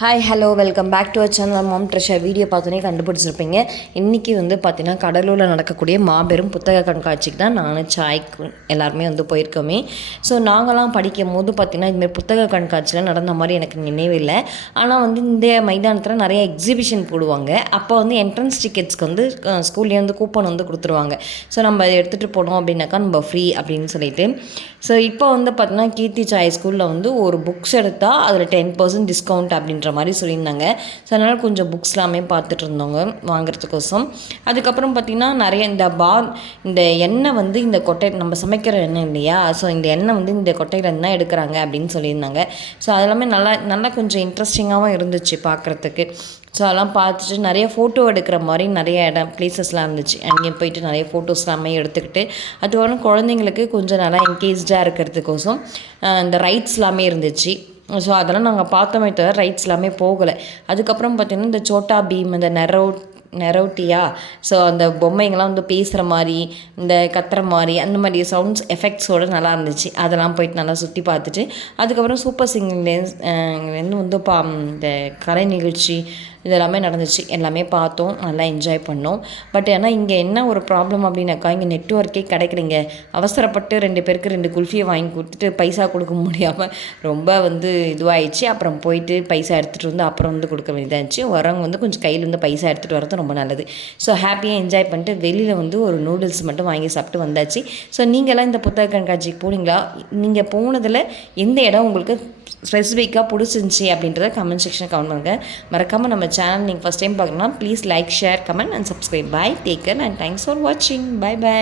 Hi hello welcome back to our channel Mom Treasure video பார்த்தோன்னே கண்டுபிடிச்சிருப்பீங்க. இன்றைக்கி வந்து பார்த்தீங்கன்னா கடலூரில் நடக்கக்கூடிய மாபெரும் புத்தக கண்காட்சிக்கு தான் நானும் சாய்க்கு எல்லாருமே வந்து போயிருக்கோமே. ஸோ நாங்களாம் படிக்கும் போது பார்த்திங்கன்னா இதுமாரி புத்தக கண்காட்சியில் நடந்த மாதிரி எனக்கு நினைவில்லை ஆனால் வந்து இந்த மைதானத்தில் நிறைய எக்ஸிபிஷன் போடுவாங்க. அப்போ வந்து என்ட்ரன்ஸ் டிக்கெட்ஸ்க்கு வந்து ஸ்கூல்லேயே வந்து கூப்பன் வந்து கொடுத்துருவாங்க. ஸோ நம்ம அதை எடுத்துகிட்டு போனோம் அப்படின்னாக்கா நம்ம ஃப்ரீ அப்படின்னு சொல்லிட்டு. ஸோ இப்போ வந்து பார்த்திங்கன்னா கீர்த்தி சாய் ஸ்கூலில் வந்து ஒரு புக்ஸ் எடுத்தால் அதில் டென் பர்சன்ட் டிஸ்கவுண்ட் அப்படின்ற மாதிரி சொல்லியிருந்தாங்க. ஸோ அதனால் கொஞ்சம் புக்ஸ் எல்லாமே பார்த்துட்டு இருந்தவங்க வாங்குறதுக்கோசம். அதுக்கப்புறம் பார்த்திங்கன்னா நிறைய இந்த பார் இந்த எண்ணெய் வந்து இந்த கொட்டை நம்ம சமைக்கிற எண்ணெய் இல்லையா? ஸோ இந்த எண்ணெய் வந்து இந்த கொட்டையிலேருந்து தான் எடுக்கிறாங்க அப்படின்னு சொல்லியிருந்தாங்க. ஸோ அதெல்லாமே நல்லா நல்லா கொஞ்சம் இன்ட்ரெஸ்டிங்காகவும் இருந்துச்சு பார்க்குறதுக்கு. ஸோ அதெல்லாம் பார்த்துட்டு நிறைய ஃபோட்டோ எடுக்கிற மாதிரி நிறைய இடம் பிளேசஸ்லாம் இருந்துச்சு. அங்கே போயிட்டு நிறைய ஃபோட்டோஸ் எல்லாமே எடுத்துக்கிட்டு அதுக்கப்புறம் குழந்தைங்களுக்கு கொஞ்சம் நல்லா என்கேஜாக இருக்கிறதுக்கோசம் இந்த ரைட்ஸ் எல்லாமே இருந்துச்சு. ஸோ அதெல்லாம் நாங்கள் பார்த்தோமே தவிர ரைட்ஸ் எல்லாமே போகலை. அதுக்கப்புறம் பார்த்திங்கன்னா இந்த சோட்டா பீம் இந்த நெரோ நெரவுட்டியா ஸோ அந்த பொம்மைங்கள்லாம் வந்து பேசுகிற மாதிரி இந்த கத்துற மாதிரி அந்த மாதிரி சவுண்ட்ஸ் எஃபெக்ட்ஸோடு நல்லா இருந்துச்சு. அதெல்லாம் போயிட்டு நல்லா சுற்றி பார்த்துட்டு அதுக்கப்புறம் சூப்பர் சிங்கர்லேருந்து வந்து பா இந்த கலை நிகழ்ச்சி இதெல்லாமே நடந்துச்சு. எல்லாமே பார்த்தோம். நல்லா என்ஜாய் பண்ணோம். பட் ஆனால் இங்கே என்ன ஒரு ப்ராப்ளம் அப்படின்னாக்கா இங்கே நெட்ஒர்க்கே கிடைக்கலைங்க. அவசரப்பட்டு ரெண்டு பேருக்கு ரெண்டு குல்ஃபியை வாங்கி கொடுத்துட்டு பைசா கொடுக்க முடியாமல் ரொம்ப வந்து இதுவாகிடுச்சு அப்புறம் போயிட்டு பைசா எடுத்துகிட்டு வந்து அப்புறம் வந்து கொடுக்க வேண்டியதாச்சு வரவங்க வந்து கொஞ்சம் கையில் வந்து பைசா எடுத்துகிட்டு வரது ரொம்ப நல்லது. ஸோ ஹாப்பியாக என்ஜாய் பண்ணிட்டு வெளியில் வந்து ஒரு நூடுல்ஸ் மட்டும் வாங்கி சாப்பிட்டு வந்தாச்சு. ஸோ நீங்களாம் இந்த புத்தக கண்காட்சிக்கு போனீங்களா? நீங்கள் போனதில் எந்த இடம் உங்களுக்கு ஸ்பெசிஃபிக்காக பிடிச்சிருந்துச்சி அப்படின்றத கமெண்ட் செக்ஷன் கமெண்ட் பண்ணுங்கள் மறக்காமல் நம்ம சேனல் நீங்கள் ஃபஸ்ட் டைம் பார்க்கணும்னா please like share comment and subscribe bye take care and thanks for வாட்சிங் பை பை